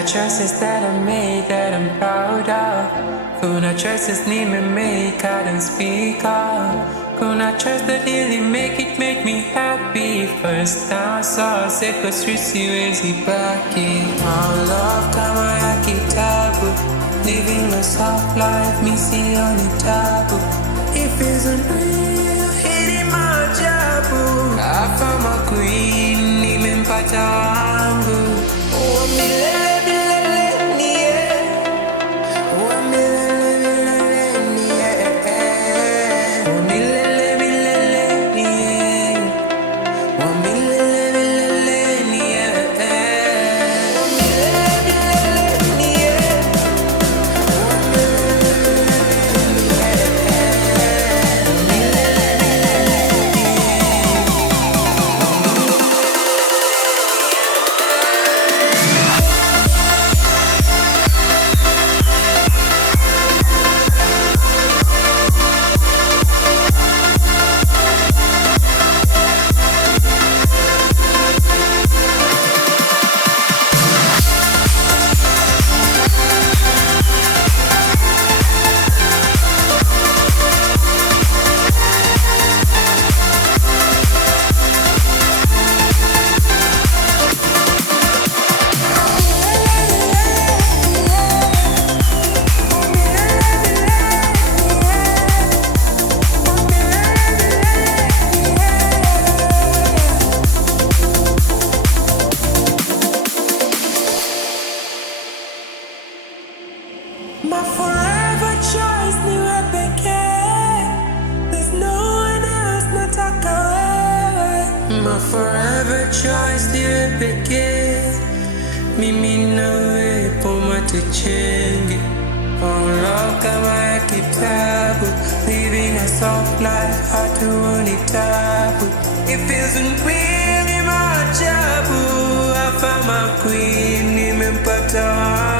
Kuna choices that I made that I'm proud of. Kuna choices nimemake I don't speak of. Kuna choice that really make me happy. First time saw seko street siwezi baki. My love kama ya kitabu. Living a soft life, me see only taboo. It feels unreal, hitting my jabu. I found my queen, nimempata wangu. Oh, milele, milele, nie. Oh, milele, milele, nie. Oh, milele, milele, nie. Oh, milele, milele, nie. Oh, milele, milele, nie. My forever choice niwe pekee. There's no one else nataka wewe. My forever choice niwe pekee. Mimi nawe poma tuchenge. Love kama ya kitabu. Living a soft life hatuoni tabu. It feels unreal ni maajabu. I found my queen nimempata wangu.